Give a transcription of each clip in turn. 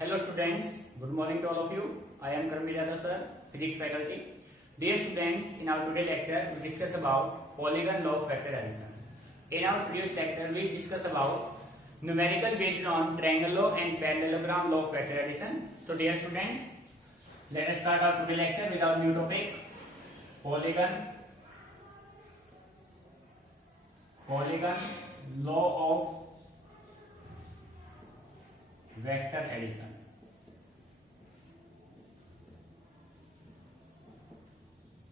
Hello students, good morning to all of you. I am Karmveer Yadav sir, physics faculty. Dear students, in our today lecture we discuss about polygon law of vector addition. In our previous lecture we discuss about numerical based on triangle law and parallelogram law of vector addition. So dear student, let us start our today lecture with our new topic, polygon law of vector addition.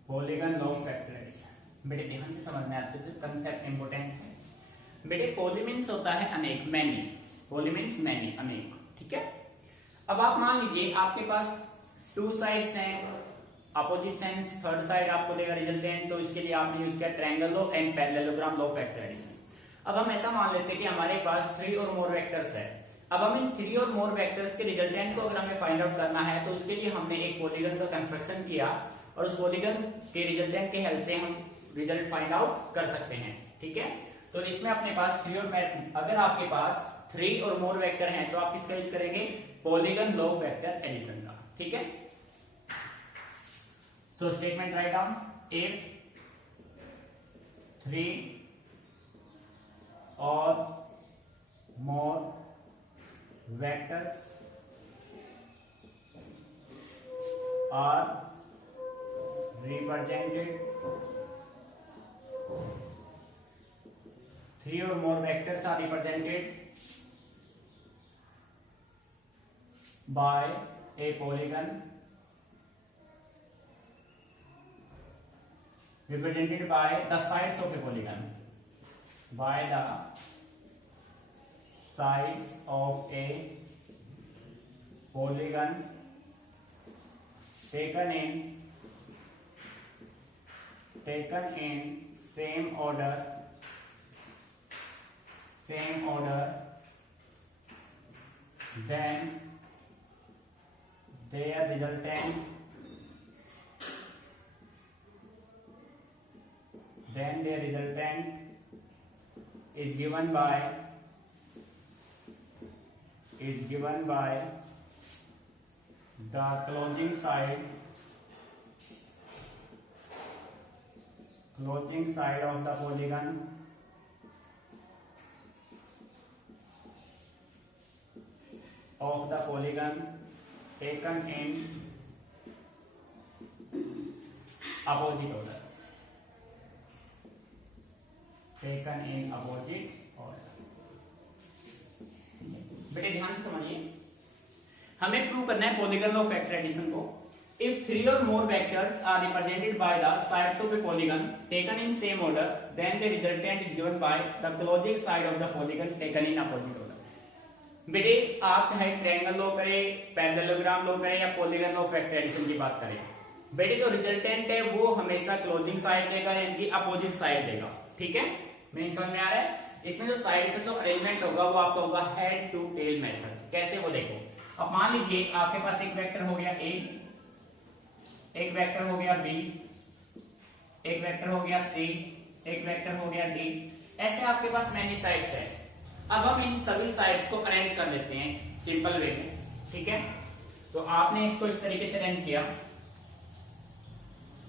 Polygon law of vector addition बेटे ध्यान से समझना है, आपसे जो concept important है बेटे। Poly means होता है अनेक, मैनी। पॉली मीन्स मैनी, अनेक, ठीक है। अब आप मान लीजिए आपके पास टू साइड्स हैं, अपोजिट साइड्स, थर्ड साइड आपको देगा रिजल्टेंट, तो इसके लिए आपने यूज किया triangle law and parallelogram law of vector addition. अब हम ऐसा मान लेते हैं कि हमारे पास 3 और मोर वेक्टर्स है। अब हम इन 3 और मोर वेक्टर्स के रिजल्टेंट को अगर हमें फाइंड आउट करना है तो उसके लिए हमने एक पॉलीगन का कंस्ट्रक्शन किया और उस पॉलीगन के रिजल्टेंट के हेल्प से हम रिजल्ट फाइंड आउट कर सकते हैं, ठीक है। तो इसमें अपने पास 3 और अगर आपके पास 3 और मोर वेक्टर हैं तो आप किसका यूज करेंगे? Polygon law of vector addition का, ठीक है। So statement write down, if 3 और मोर vectors are represented, 3 or more vectors are represented by a polygon, represented by the sides of a polygon, by the sides of a polygon taken in same order then their resultant is given by the closing side of the polygon taken in opposite order, बेटे ध्यान से समझिए, हमें prove करना है polygon of vector addition को। If 3 और more vectors are represented by the sides of a polygon taken in same order then the resultant is given by the closing side of the polygon taken in opposite order. बेटे आप चाहे triangle law करें, parallelogram law करें या polygon of vector addition की बात करें, बेटे जो रिजल्टेंट है वो हमेशा क्लोजिंग साइड देगा यानी कि अपोजिट साइड देगा, ठीक है। मेन समझ में आ रहा है? इसमें जो साइड का जो अरेंजमेंट होगा वो आपका होगा हेड टू टेल मेथड। कैसे वो देखो, अब मान लीजिए आपके पास एक वेक्टर हो गया A, एक वेक्टर हो गया B, एक वेक्टर हो गया C, एक वेक्टर हो गया D, ऐसे आपके पास मैनी साइड्स है। अब हम इन सभी साइड्स को अरेंज कर लेते हैं सिंपल वे में, ठीक है। तो आपने इसको इस तरीके से अरेंज किया,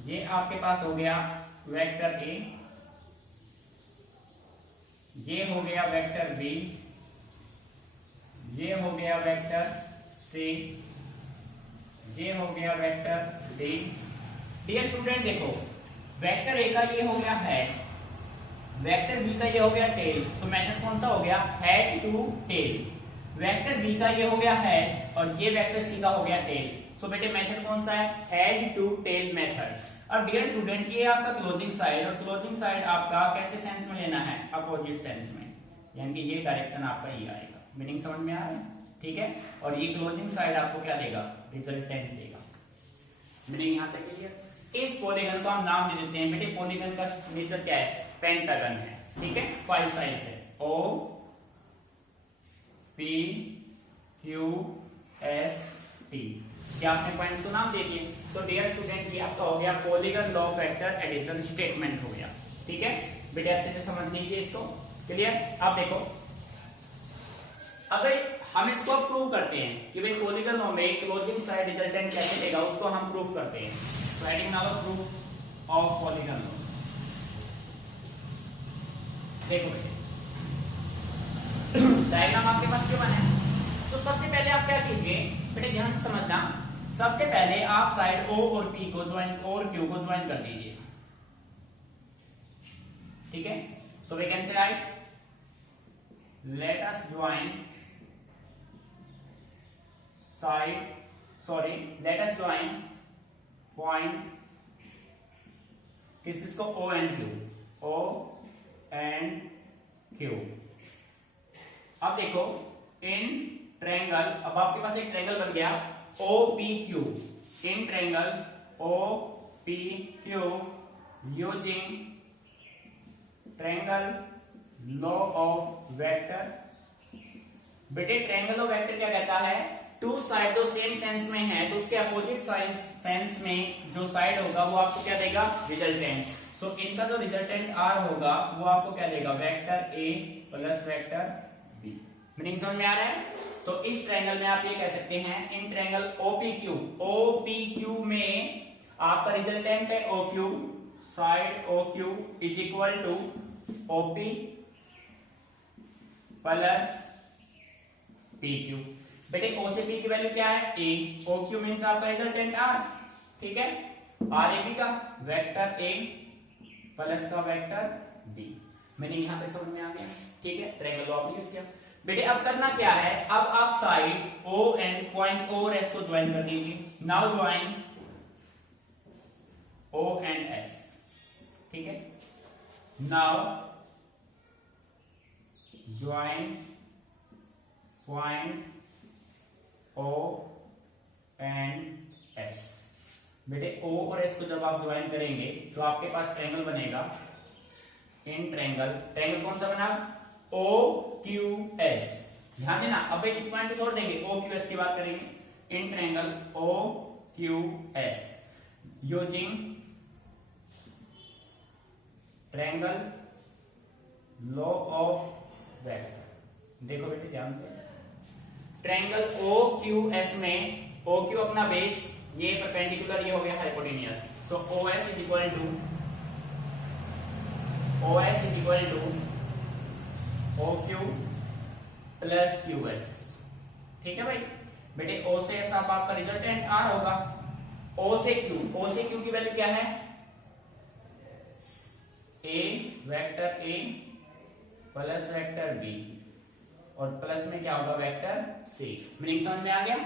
ये आपके पास हो गया वेक्टर A, ये हो गया वेक्टर B, ये हो गया वेक्टर C, ये हो गया वेक्टर D। डियर स्टूडेंट देखो, वेक्टर A का ये हो गया हेड, वेक्टर B का ये हो गया टेल। सो मेथड कौन सा हो गया? Head to tail. Vector B का ये हो गया हेड और ये वेक्टर C का हो गया टेल। सो बेटे मेथड कौन सा है? Head to tail method. अब डियर स्टूडेंट ये आपका क्लोजिंग साइड, और क्लोजिंग साइड आपका कैसे सेंस में लेना है? अपोजिट सेंस में, यानी कि ये डायरेक्शन आपका ये आएगा। मीनिंग समझ में आ रहा है? ठीक है। और ये क्लोजिंग साइड आपको क्या देगा? रिजल्टेंट देगा। मीनिंग यहां तक क्लियर? इस पॉलीगन को हम नाम दे देते हैं बेटे, पॉलीगन का नेचर क्या है? पेंटागन है, ठीक है। 5 साइड्स है, O P Q S T। क्या आपने पॉइंट को नाम दे दिए? तो डियर स्टूडेंट ये आपका हो गया polygon law of vector addition statement हो गया, ठीक है। बेटे अच्छे से समझ लीजिए इसको, क्लियर। आप देखो अब भाई हम इसको प्रूव करते हैं कि भाई पॉलीगन लो में क्लोजिंग साइड रिजल्टेंट कैसे देगा, उसको हम प्रूव करते हैं। Writing now proof of polygon लो। देखो बेटे डायग्राम आपके पास क्यों बना है, तो सबसे पहले आप क्या कीजिए बेटे, ध्यान से समझना। सबसे पहले आप साइड O और P को ज्वाइन और Q को ज्वाइन कर दीजिए, ठीक है। So we can say write let us join let us join point किसको O एंड Q। अब देखो इन ट्रायंगल, अब आपके पास एक ट्रायंगल बन गया OPQ। In triangle OPQ using triangle law of vector. बेटे ट्रायंगल ऑफ वेक्टर क्या कहता है, टू साइड जो सेम सेंस में है तो उसके अपोजिट सेंस में जो साइड होगा वो आपको क्या देगा, रिजल्टेंट। सो इनका जो रिजल्टेंट R होगा वो आपको क्या देगा, vector A plus vector B। Meaning समझ में आ रहा है। सो इस ट्रायंगल में आप ये कह सकते हैं इन ट्रायंगल OPQ में आपका रिजल्टेंट है OQ, side OQ is equal to OP plus PQ। बेटे O से P की वैल्यू क्या है A, OQ मीन्स आपका रिजल्टेंट R, ठीक है। RAB का वेक्टर A प्लस का वेक्टर B। मीनिंग यहां पे समझ में आ गया, ठीक है। ट्रायंगल ऑफ यूज किया। बेटे अब करना क्या है, अब आप side O and point O और S को ज्वाइन कर दीजिए। Now join O and S, ठीक है। Now join point O and S। बेटे O और S को जब आप ज्वाइन करेंगे तो आपके पास ट्रायंगल बनेगा। इन ट्रायंगल कौन सा बना, OQS। ध्यान देना, अब इस पॉइंट को छोड़ देंगे, OQS की बात करेंगे। In triangle OQS using triangle law of vector. देखो बेटे ध्यान से, ट्रायंगल OQS में OQ अपना बेस, ये परपेंडिकुलर, ये हो गया hypotenuse. So OS is equal to OQ plus QS, ठीक है भाई। बेटे O से S आपका रिजल्टेंट R होगा। O से Q की वैल्यू क्या है, A vector A plus vector B और प्लस में क्या होगा, वेक्टर C। मीनिंग समझ में आ गया।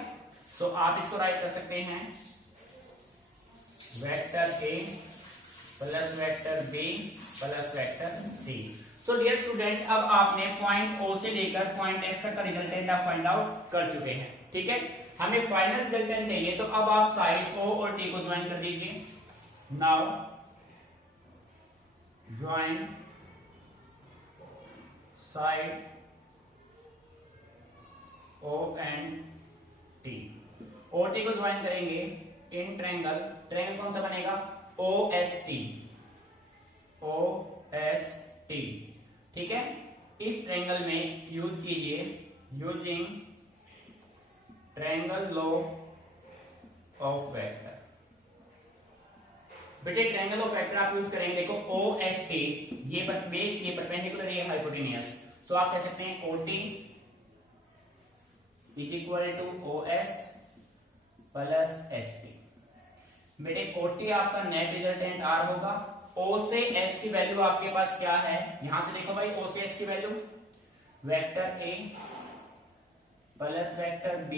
सो आप इसको राइट कर सकते हैं vector A plus vector B plus vector C। So dear student, अब आपने पॉइंट O से लेकर पॉइंट S तक का रिजल्टेंट आप फाइंड आउट कर चुके हैं, ठीक है। हमें फाइनल रिजल्टेंट चाहिए, तो अब आप साइड O और T को ज्वाइन कर दीजिए। Now join side O and T। OT को ज्वाइन करेंगे इन ट्रायंगल कौन सा बनेगा, OST, ठीक है। इस ट्रायंगल में यूज कीजिए using triangle law of vector. बेटे ट्रायंगल ऑफ वेक्टर आप यूज करेंगे, देखो OST, ये बेस, ये परपेंडिकुलर, ये हाइपोटेनियस। सो आप कह सकते हैं OT is equal to OS plus ST। बेटे OT आपका नेट रिजल्टेंट R होगा। O से S की वैल्यू आपके पास क्या है, यहां से देखो भाई, O से S की value vector A plus vector B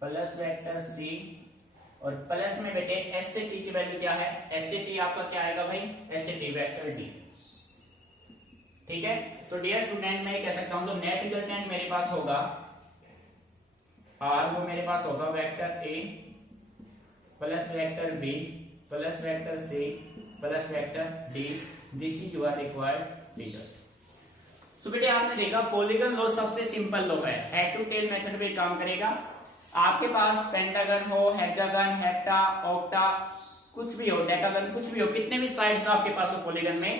plus vector C और प्लस में बेटे S से T की वैल्यू क्या है, S से T आपका क्या आएगा भाई, S से T वेक्टर D, ठीक है। तो डियर स्टूडेंट मैं कह सकता हूं तो नेट रिजल्टेंट मेरे पास होगा R, वो मेरे पास होगा vector A plus vector B plus vector C plus vector D। This is your required result. So बेटे आपने देखा पॉलीगन लॉ सबसे सिंपल लॉ है, हेड टू टेल मेथड पे काम करेगा। आपके पास पेंटागन हो, हेक्सागन, हेप्टा, ऑक्टा, कुछ भी हो, डेकागन, कुछ भी हो, कितने भी साइड्स आपके पास हो पॉलीगन में,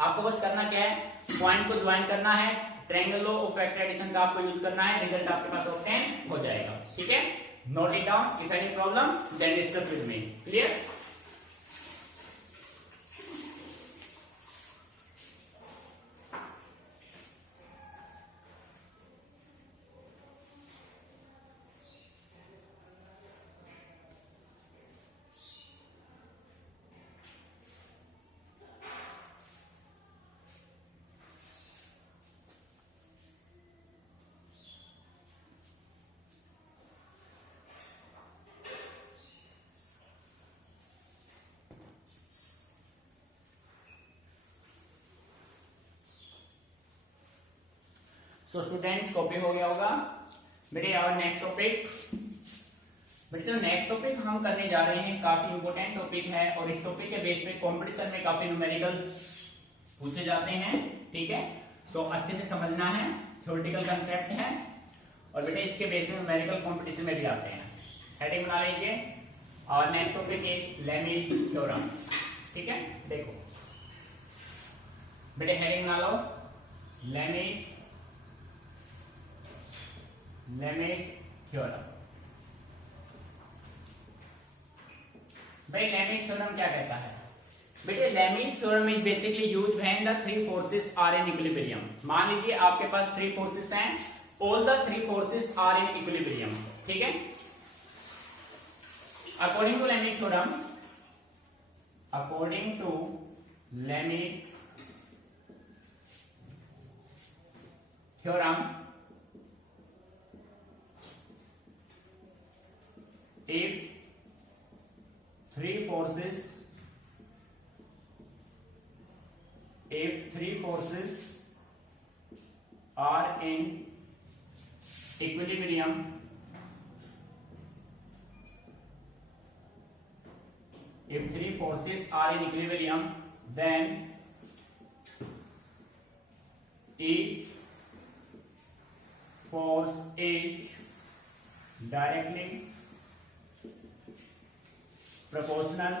आपको बस करना क्या है, पॉइंट को ज्वाइन करना है, triangle law of vector addition का आपको यूज करना है, रिजल्ट आपके पास ऑब्टेन हो जाएगा। ठीक है, note it down, if any problem then discuss with me. Clear? So students, copy हो गया होगा बेटे। और नेक्स्ट टॉपिक बेटे, तो नेक्स्ट टॉपिक हम करने जा रहे हैं, काफी इंपोर्टेंट टॉपिक है और इस टॉपिक के बेस पे कंपटीशन में काफी न्यूमेरिकल्स पूछे जाते हैं। ठीक है, सो अच्छे से समझना है, थ्योरेटिकल कंसेप्ट है और बेटे इसके बेस पे न्यूमेरिकल कंपटीशन में भी आते हैं। हेडिंग बना लीजिए और नेक्स्ट टॉपिक एक लेमिज थ्योरम। ठीक है, देखो बेटे हेडिंग बना लो, लेमिज थ्योरम। भाई लेमिज थ्योरम क्या कहता है बेटे? Lami's theorem is basically used when the three forces are in equilibrium. मान लीजिए आपके पास थ्री फोर्सेस हैं, all the three forces are in equilibrium. ठीक है, according to Lami's theorem, according to Lami's theorem, if three forces are in equilibrium, if three forces are in equilibrium, then each force is directly proportional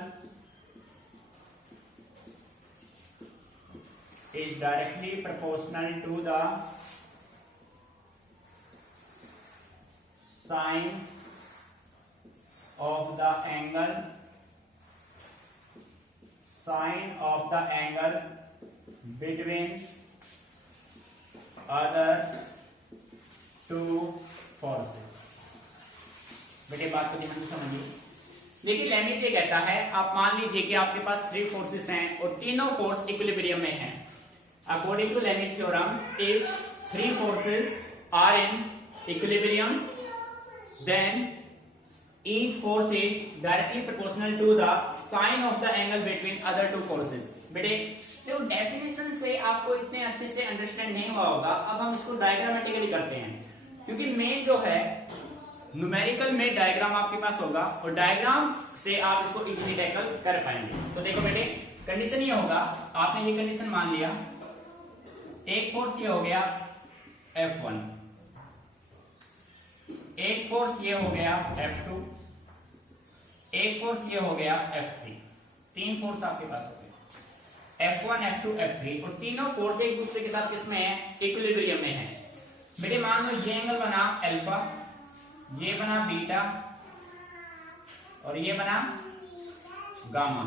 to the sine of the angle between other two forces। बेटे बात को ध्यान से समझिए। देखिए लेमिज ये कहता है, आप मान लीजिए कि आपके पास थ्री फोर्सेस हैं और तीनों फोर्स इक्विलिब्रियम में हैं। According to Lami's theorem, if three forces are in equilibrium then each force is directly proportional to the sine of the angle between other two forces. बेटे तो डेफिनेशन से आपको इतने अच्छे से अंडरस्टैंड नहीं हुआ होगा, अब हम इसको डायग्रामेटिकली करते हैं, क्योंकि मेन जो है न्यूमेरिकल में डायग्राम आपके पास होगा और डायग्राम से आप इसको इजीली टैकल कर पाएंगे। तो देखो बेटे, कंडीशन ये होगा, आपने ये कंडीशन मान लिया, एक फोर्स ये हो गया F1, एक फोर्स ये हो गया F2, एक फोर्स ये हो गया F3। तीन फोर्स आपके पास हो गए, F1, F2, F3, और तीनों फोर्स एक दूसरे के साथ किसमें है? इक्विलिब्रियम में है। बेटे मान लो ये एंगल बना अल्फा, ये बना बीटा और ये बना गामा।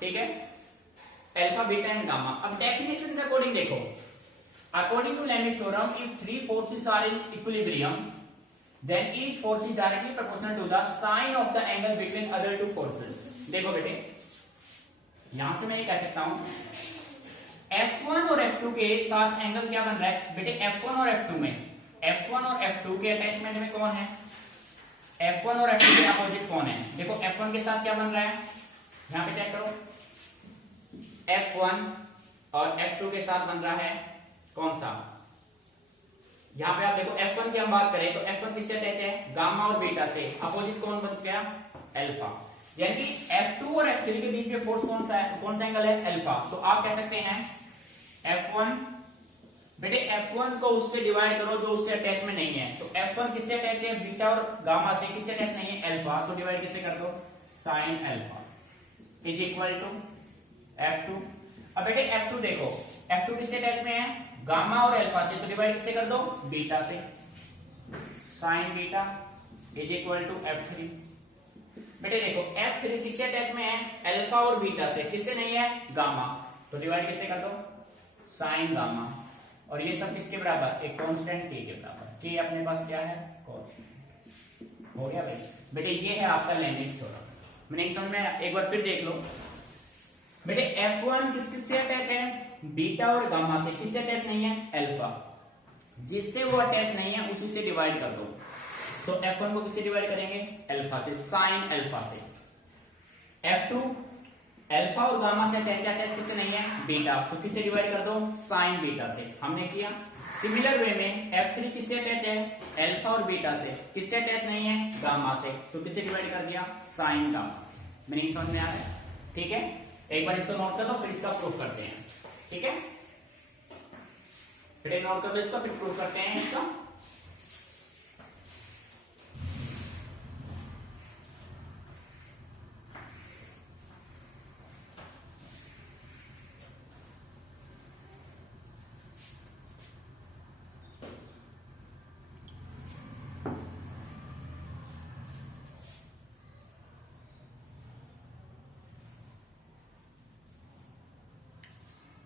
ठीक है, अल्फा, बीटा एंड गामा। अब डेफिनेशन के अकॉर्डिंग देखो, according to Lami's theorem, if three forces are in equilibrium then each force is directly proportional to the sine of the angle between other two forces. देखो बेटे, यहां से मैं ये कह सकता हूं F1 और F2 के साथ एंगल क्या बन रहा है? बेटे F1 और F2 में, F1 और F2 के अटैचमेंट में कौन है? F1 और F2 के अपोजिट कौन है? देखो F1 के साथ क्या बन रहा है, यहां पे चेक करो, F1 और F2 के साथ बन रहा है कौन सा? यहां पे आप देखो F1 की हम बात करें तो F1 किससे अटैच है? गामा और बीटा से। अपोजिट कौन बच गया? अल्फा। यानी F2 और F3 के बीच में फोर्स कौन सा है? कौन सा एंगल है? अल्फा। तो आप कह सकते हैं F1, बेटे F1 को उससे डिवाइड करो जो उससे अटैच में नहीं है। तो F1 किससे अटैच है? बीटा और गामा से। किससे अटैच नहीं है? अल्फा। तो डिवाइड किससे कर दो? Sine alpha is equal to F2। अब बेटे F2 देखो, F2 किससे अटैच में है? गामा और अल्फा से, तो डिवाइड किससे कर दो, बीटा से, sine beta is equal to F3। बेटे देखो F3 किससे अटैच में है, अल्फा और बीटा से, किससे नहीं है, गामा, तो डिवाइड किससे कर दो, साइन गामा, और ये सब किसके बराबर, एक कांस्टेंट k के बराबर, k अपने पास क्या है, कांस्टेंट। हो गया भाई। बेटे ये है आपका लैंग्वेज थ्योरम। मैंने समझ में, एक बार फिर देख लो बेटे, F1 किससे अटैच है, बीटा और गामा से, किससे अटैच नहीं है, अल्फा, जिससे वो अटैच नहीं है उसी से डिवाइड कर दो। तो F1 को किससे डिवाइड करेंगे, अल्फा से, साइन अल्फा से। F2 अल्फा और गामा से अटैच किससे नहीं है, बीटा, तो किससे डिवाइड कर दो, साइन बीटा से, हमने किया। सिमिलर वे में F3 किससे अटैच है, अल्फा और बीटा से, किससे अटैच नहीं है, गामा से, तो किससे डिवाइड कर दिया, साइन गामा से। मैंने समझ में आ रहा है, ठीक है। एक बार इसको नोट कर लो, फिर इसका प्रूफ करते हैं, ठीक है। फिर नोट कर लो इसका, फिर प्रूफ करते हैं इसका।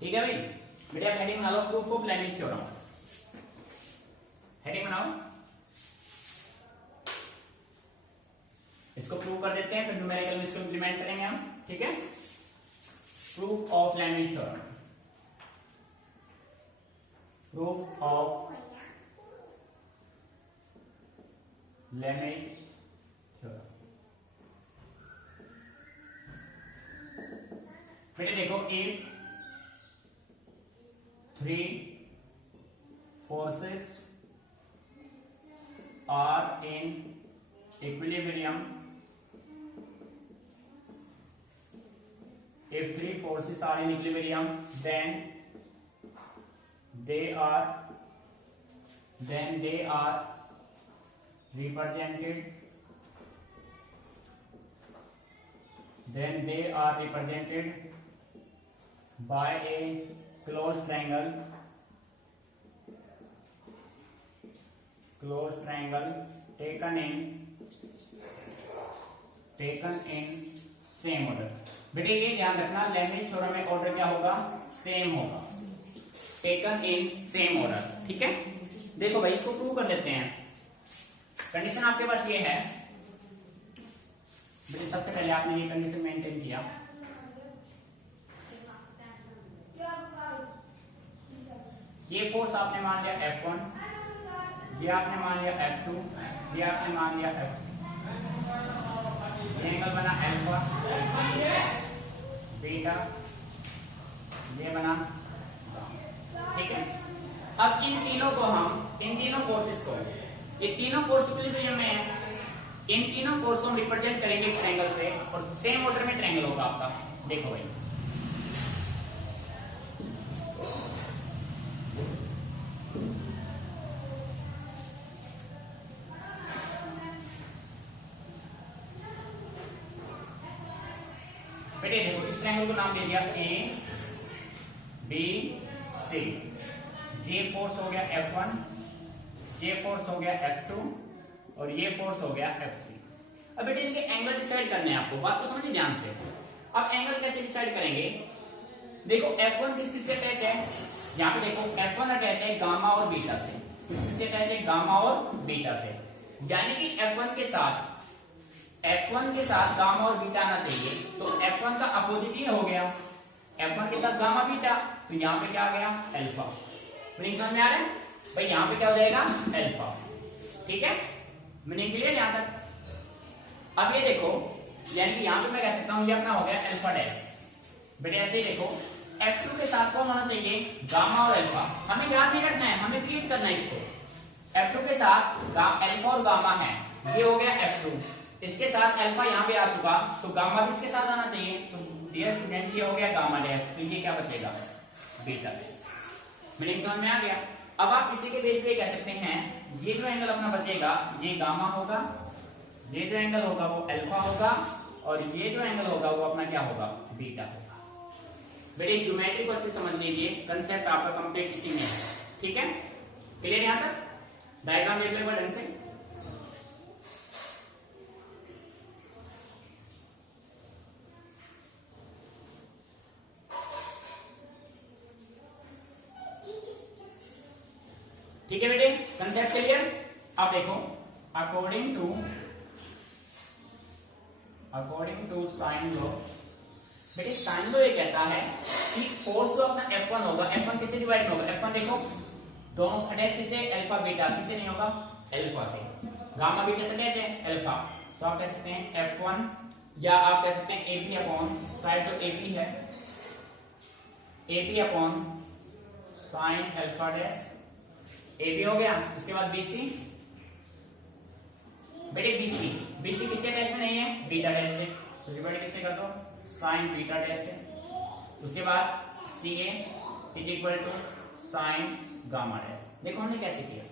ठीक है भाई। बेटे आप हेडिंग बना लो, proof of language theorem. Heading बनाओ, इसको प्रूव कर देते हैं, फिर न्यूमेरिकल में इसको इंप्लीमेंट करेंगे हम, ठीक है। Proof of language theorem, proof of language theorem. बेटे देखो, if 3 forces are in equilibrium, if 3 forces are in equilibrium, then they are represented by a closed triangle taken in same order। बेटे ये ध्यान रखना, लैंग्वेज थ्योरम में order क्या होगा, same होगा, टेकन इन सेम ऑर्डर, ठीक है। देखो भाई इसको प्रूव कर लेते हैं। कंडीशन आपके पास ये है बेटे, सबसे पहले आपने ये कंडीशन मेंटेन किया, ये फोर्स आपने मान लिया F1, ये आपने मान लिया F2, ये आपने मान लिया F3, ये एंगल बना अल्फा, बीटा, ये बना, ठीक है। अब इन तीनों फोर्सेस को, ये तीनों फोर्स इक्विलिब्रियम में है, इन तीनों फोर्स को हम रिप्रेजेंट करेंगे ट्रायंगल से, और सेम ऑर्डर में ट्रायंगल होगा आपका। देखो भाई बेटे, देखो इस ट्रायंगल को नाम दे दिया A B C। ये फोर्स हो गया F1, ये फोर्स हो गया F2, और ये फोर्स हो गया F3। अब बेटे इनके एंगल डिसाइड करने हैं आपको, बात को समझिए ध्यान से। अब एंगल कैसे डिसाइड करेंगे, देखो F1 किससे अटैच है, यहाँ पे देखो F1 अटैच है गामा और बीटा से, किससे अटैच है, गामा और बीटा से, यानी कि F1 के साथ गामा और बीटा आना चाहिए, तो F1 का अपोजिट ही हो गया, F1 के साथ गामा बीटा, तो यहाँ पे क्या आ गया, अल्फा। मीनिंग समझ में आ रहा है भाई, यहाँ पे क्या हो जाएगा, अल्फा, ठीक है। मीनिंग क्लियर यहाँ तक। अब ये देखो, यानी कि यहाँ पे मैं कह सकता हूँ ये अपना हो गया अल्फा डैश। बेटे ऐसे ही देखो, F2 के साथ कौन होना चाहिए, गामा और अल्फा। हमें याद नहीं रखना है, हमें क्रिएट करना है इसको। F2 के साथ अल्फा और गामा है, ये हो गया F2, इसके साथ अल्फा यहाँ पे आ चुका, तो गामा भी इसके साथ आना चाहिए, तो डियर स्टूडेंट ये हो गया गामा डैश, तो ये क्या बचेगा, बीटा डैश। मीनिंग समझ में आ गया। अब आप इसी के बेस पे कह सकते हैं, ये जो एंगल अपना बचेगा ये गामा होगा, ये जो एंगल होगा वो अल्फा होगा, और ये जो एंगल होगा वो अपना क्या होगा, बीटा होगा। बेटे ज्योमेट्री को अच्छे समझ लीजिए, कंसेप्ट आपका कंप्लीट इसी में है। ठीक है, क्लियर यहां तक? डायग्राम देख लो ढंग से। ठीक है बेटे, कंसेप्ट क्लियर? अब देखो, अकॉर्डिंग टू साइन लॉ, बेटे साइन लॉ ये कहता है कि फोर्स जो अपना F1 होगा, F1 किससे डिवाइड होगा? F1 देखो दोनों अटैच किससे? अल्फा बीटा, किससे नहीं होगा? अल्फा से। गामा बीटा से अटैच है अल्फा, तो आप कह सकते हैं F1, या आप कह सकते हैं AP अपॉन साइड तो AP है, AP upon sine alpha dash, AB हो गया। उसके बाद BC, बेटे BC किससे अटैच में नहीं है? बीटा डैश से, तो डिवाइड किससे कर दो? साइन बीटा डैश से। उसके बाद CA is equal to sine gamma dash. देखो हमने कैसे किया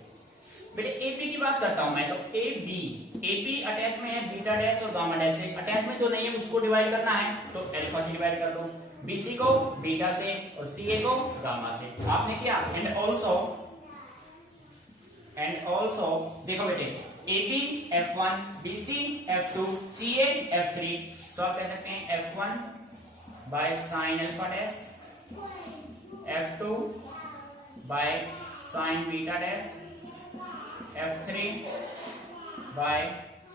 बेटे, AP की बात करता हूं मैं, तो AB अटैच में है बीटा डैश और गामा डैश से, अटैच में जो नहीं है उसको डिवाइड करना है तो अल्फा से डिवाइड कर दो, BC को बीटा से और CA को गामा से। आपने किया। एंड ऑल्सो देखो बेटे, AB F1, BC F2, CA F3, तो आप कह सकते हैं F1 by sine alpha dash, F2 by sine beta dash, F3 by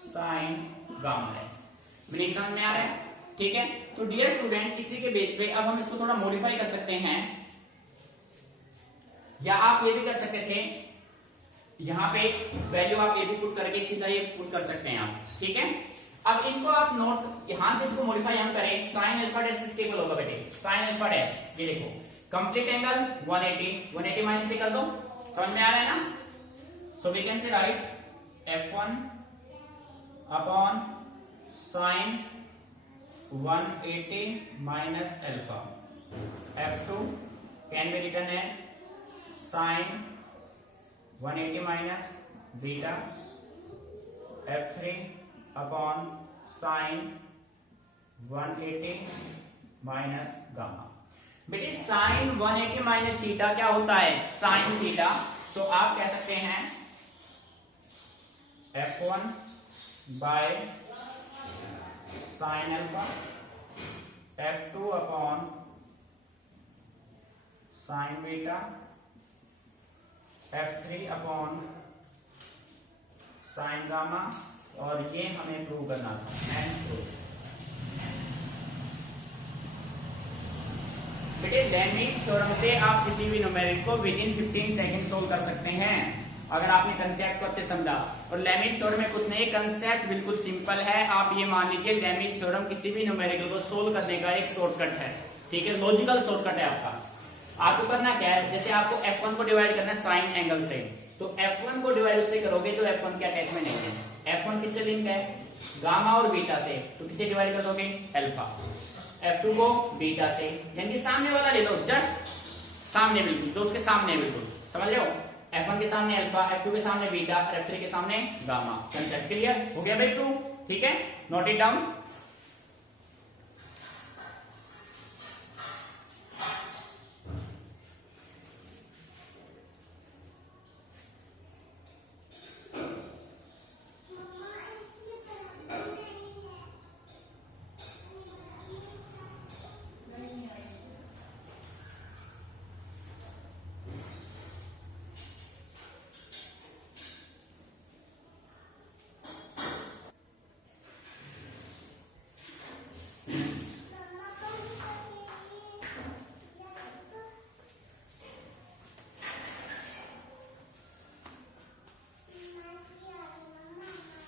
sine gamma dash. मेरे एग्जाम में आ रहा है, ठीक है? तो डियर स्टूडेंट, इसी के बेस पे अब हम इसको थोड़ा मॉडिफाई कर सकते हैं, या आप ये भी कर सकते थे, यहां पे वैल्यू आप AB पुट करके सीधा ये पुट कर सकते हैं आप, ठीक है? अब इनको आप नोट, यहां से इसको मॉडिफाई हम करें, साइन अल्फा डैश किसके इक्वल होगा बेटे? साइन अल्फा डैश, ये देखो कंप्लीट एंगल 180 माइनस से कर दो, समझ में आ रहा है ना? So we can say write F1 upon sine 180 minus alpha, F2 can be written as sine 180 minus beta, F3 upon sine 180 minus gamma. बेटे साइन 180 माइनस थीटा क्या होता है? Sine theta. सो आप कह सकते हैं F1 by sine alpha, F2 upon sine beta, F3 upon sign gamma, और ये हमें प्रूव करना था, एंड प्रूव। बेटे लैमिट थ्योरम से आप किसी भी न्यूमेरिक को विद इन 15 सेकंड सोल्व कर सकते हैं, अगर आपने कंसेप्ट को अच्छे समझा। और लैमिट थ्योरम में कुछ नहीं, कंसेप्ट बिल्कुल सिंपल है। आप ये मान लीजिए लैमिट थ्योरम किसी भी न्यूमेरिकल को सोल्व करने का एक शॉर्टकट है, ठीक है? लॉजिकल शॉर्टकट है आपका। आपको करना क्या है, जैसे आपको F1 को डिवाइड करना है साइन एंगल से, तो F1 को डिवाइड उससे करोगे तो F1 के अटैचमेंट नहीं है। F1 किससे लिंक है? गामा और बीटा से, तो किसे डिवाइड कर दोगे? अल्फा। F2 को बीटा से, यानी कि सामने वाला ले लो, जस्ट सामने बिल्कुल, तो उसके सामने बिल्कुल, समझ रहे हो? F1 के सामने अल्फा, F2 के सामने बीटा, F3 के सामने गामा। कंसेप्ट क्लियर हो गया भाई? टू, ठीक है? Note it down.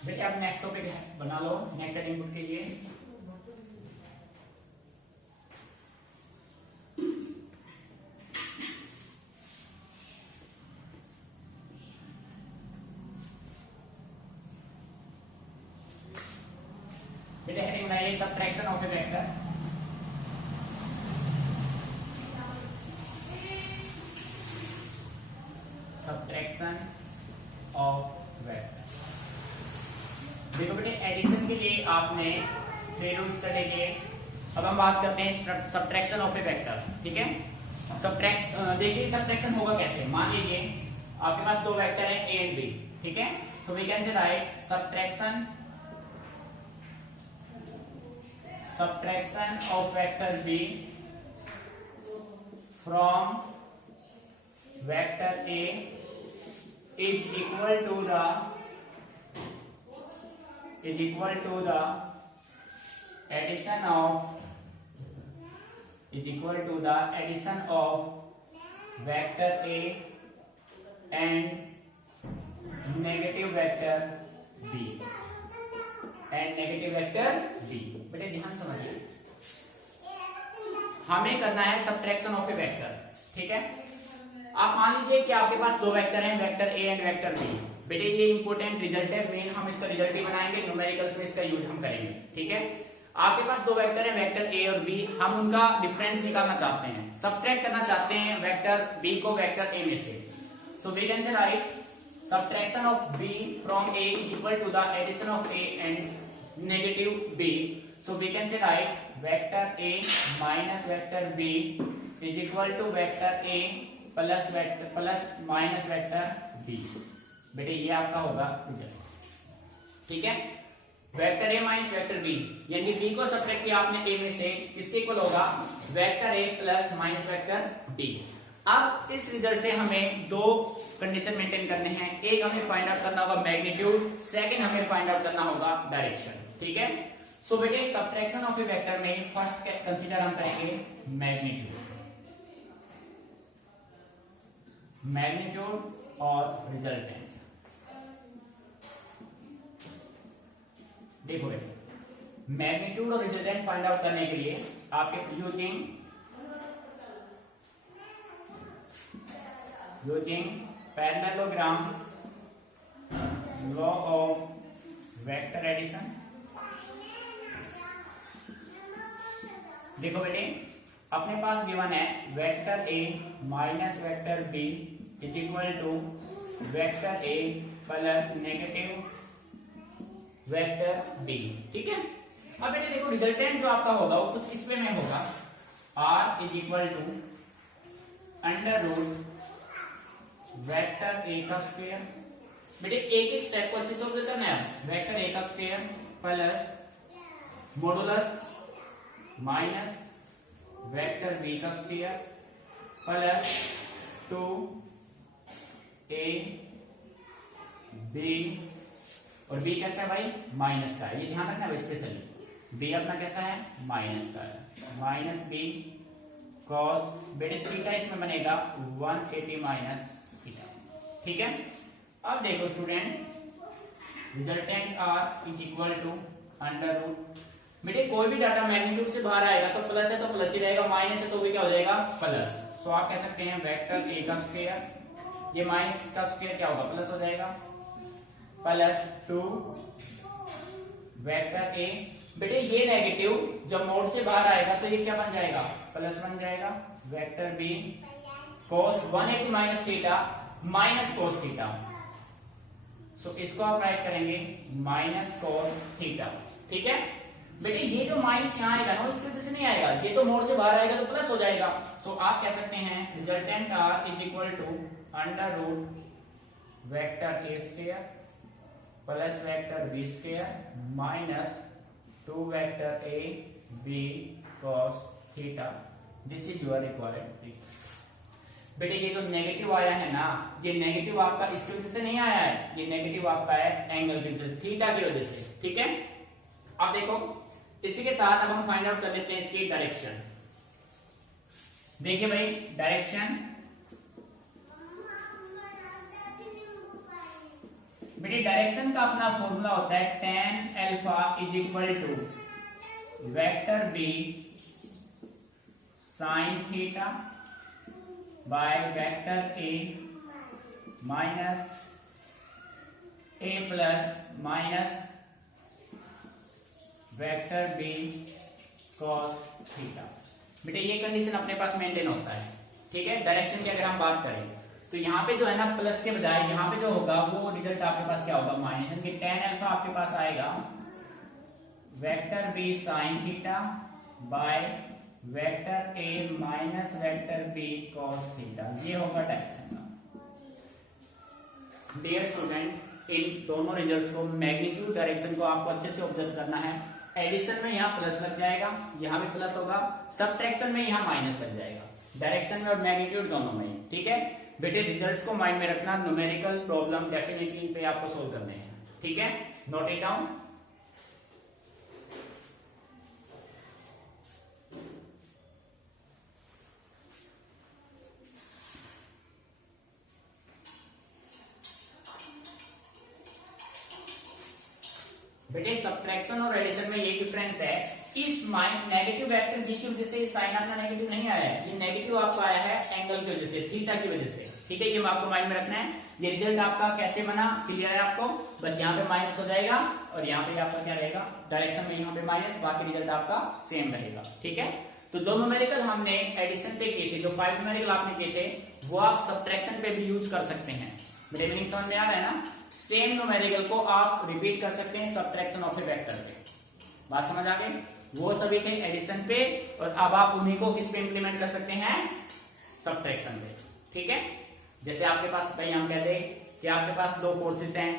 बेटे आप नेक्स्ट टॉपिक बना लो, नेक्स्ट इनपुट के लिए। बेटे हेडिंग बनाइए subtraction of A vector. Subtraction of vector. देखो बेटे एडिशन के लिए आपने 3 रूल्स स्टडी किए, अब हम बात करते हैं सबट्रैक्शन ऑफ ए वेक्टर, ठीक है? देखिए सब्ट्रैक्शन होगा कैसे, मान लीजिए आपके पास दो वेक्टर है ए एंड बी, ठीक है। So we can say write subtraction of vector B from vector A is equal to the addition of vector A and negative vector B बेटे ध्यान समझिए, हमें करना है सब्ट्रैक्शन ऑफ ए वेक्टर, ठीक है। आप मान लीजिए कि आपके पास दो वेक्टर हैं, vector A and vector B. बेटे ये इंपॉर्टेंट रिजल्ट है, मेन हम इसका रिजल्ट ही बनाएंगे, न्यूमेरिकल्स में इसका यूज हम करेंगे, ठीक है। आपके पास दो वेक्टर हैं, वेक्टर ए और बी, हम उनका डिफरेंस निकालना चाहते हैं, सब्ट्रैक्ट करना चाहते हैं वेक्टर बी को वेक्टर ए में से। So we can say write subtraction of B from A is equal to the addition of A and negative B. So we can say write vector A minus vector B is equal to vector A plus minus vector B. बेटे ये आपका होगा result, ठीक है। Vector A minus vector B, यानी B को subtract किया आपने ए में से, इसके इक्वल होगा vector A plus minus vector B. अब इस रिजल्ट से हमें दो कंडीशन मेंटेन करने हैं, एक हमें फाइंड आउट करना होगा मैग्नीट्यूड, सेकंड हमें फाइंड आउट करना होगा डायरेक्शन, ठीक है। सो बेटे सब्ट्रैक्शन ऑफ ए वेक्टर में फर्स्ट कंसीडर हम करेंगे मैग्नीट्यूड और रिजल्टेंट। देखो बेटे मैग्नीट्यूड और रिजल्टेंट फाइंड आउट करने के लिए आपके using parallelogram law of vector addition. देखो बेटे अपने पास गिवन है vector A minus vector B is equal to vector A plus negative vector B, ठीक है। अब बेटे देखो रिजल्टेंट जो आपका होगा वो कुछ इस वे में होगा, r is equal to under root vector A का स्क्वायर। बेटे एक एक स्टेप को अच्छे से ऑब्जर्व करना है, वेक्टर ए का square plus modulus minus vector B का स्क्वायर प्लस 2a बी, और बी कैसा है भाई माइनस का है, ये ध्यान रखना है स्पेशली, बी अपना कैसा है माइनस का है, माइनस बी कॉस, बेटे थीटा इसमें बनेगा 180 माइनस थीटा, ठीक है। अब देखो student resultant R is equal to under root, बेटे कोई भी डाटा मैग्नीट्यूड से बाहर आएगा तो प्लस है तो प्लस ही रहेगा, माइनस है तो भी क्या हो जाएगा प्लस। सो आप कह सकते हैं वेक्टर ए का स्क्वायर, ये माइनस का स्क्वायर क्या होगा प्लस हो जाएगा, प्लस 2 वेक्टर ए। बेटे ये नेगेटिव जब मोड से बाहर आएगा तो ये क्या बन जाएगा प्लस बन जाएगा, vector B cos 180 minus theta minus cos theta. So इसको आप राइट करेंगे माइनस cos थीटा, ठीक है। बेटे ये जो माइनस यहाँ आएगा ना इसकी वजह से नहीं आएगा, ये तो मोड से बाहर आएगा तो प्लस हो जाएगा। सो आप कह सकते हैं resultant R is equal to under root vector A square plus vector B square minus 2 vector A B cos theta. This is your required. बेटे ये जो नेगेटिव आया है ना, ये नेगेटिव आपका इसकी वजह से नहीं आया है, ये नेगेटिव आपका है एंगल की वजह से, थीटा की वजह से, ठीक है। अब देखो इसी के साथ अब हम फाइंड आउट कर लेते हैं इसकी डायरेक्शन। देखिए भाई डायरेक्शन, बेटे डायरेक्शन का अपना फॉर्मूला होता है tan alpha is equal to vector B sine theta by vector A minus A plus minus vector B cos theta. बेटे ये कंडीशन अपने पास मेंटेन होता है, ठीक है। डायरेक्शन की अगर हम बात करें तो यहाँ पे जो है ना प्लस के बजाय यहाँ पे जो होगा वो रिजल्ट आपके पास क्या होगा माइनस, कि tan अल्फा आपके पास आएगा vector B sine theta by vector A minus vector B cos theta, ये होगा डायरेक्शन का। डियर स्टूडेंट, इन दोनों रिजल्ट्स को, मैग्नीट्यूड डायरेक्शन को आपको अच्छे से ऑब्जर्व करना है। एडिशन में यहाँ प्लस लग जाएगा, यहाँ भी प्लस होगा, सब्ट्रैक्शन में यहाँ माइनस लग जाएगा, डायरेक्शन में और मैग्नीट्यूड दोनों में ही। ठीक है बेटे, रिजल्ट्स को माइंड में रखना, न्यूमेरिकल प्रॉब्लम डेफिनेटली इन पे आपको सोल्व करने हैं। ठीक है, नोट इट डाउन। बेटे सब्ट्रैक्शन और एडिशन में ये डिफरेंस है, इस नेगेटिव वेक्टर बी की वजह से साइन आपका नेगेटिव नहीं आया है, ये नेगेटिव आपका आया है एंगल की वजह से, थीटा की वजह से। ठीक है, ये आपको माइंड में रखना है। ये रिजल्ट आपका कैसे बना, क्लियर है आपको? बस यहाँ पे माइनस हो जाएगा और यहाँ पे आपका क्या रहेगा, डायरेक्शन में यहाँ पे माइनस, बाकी रिजल्ट आपका सेम रहेगा। ठीक है, तो जो न्यूमेरिकल हमने एडिशन पे किए थे, जो 5 न्यूमेरिकल आपने किए थे, वो आप सब्ट्रैक्शन पे भी यूज कर सकते हैं। मेरे मीनिंग समझ में आ रहा है ना? सेम न्यूमेरिकल को आप रिपीट कर सकते हैं सब्ट्रैक्शन ऑफ ए वेक्टर पे। बात समझ आ गई? वो सभी थे एडिशन पे, और अब आप उन्हीं को किस पे इंप्लीमेंट कर सकते हैं, सब्ट्रैक्शन पे। ठीक है, जैसे आपके पास भाई हम कहते हैं कि आपके पास दो फोर्सेस हैं,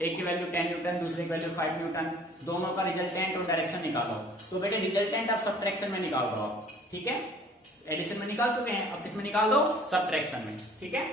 एक की वैल्यू 10 न्यूटन, दूसरे की वैल्यू 5 न्यूटन, दोनों का रिजल्टेंट और डायरेक्शन निकालो। तो बेटे रिजल्टेंट आप सब्ट्रैक्शन में निकाल दो आप। ठीक है, एडिशन में निकाल चुके हैं, अब किसमें निकाल दो, सब्ट्रैक्शन में। ठीक है।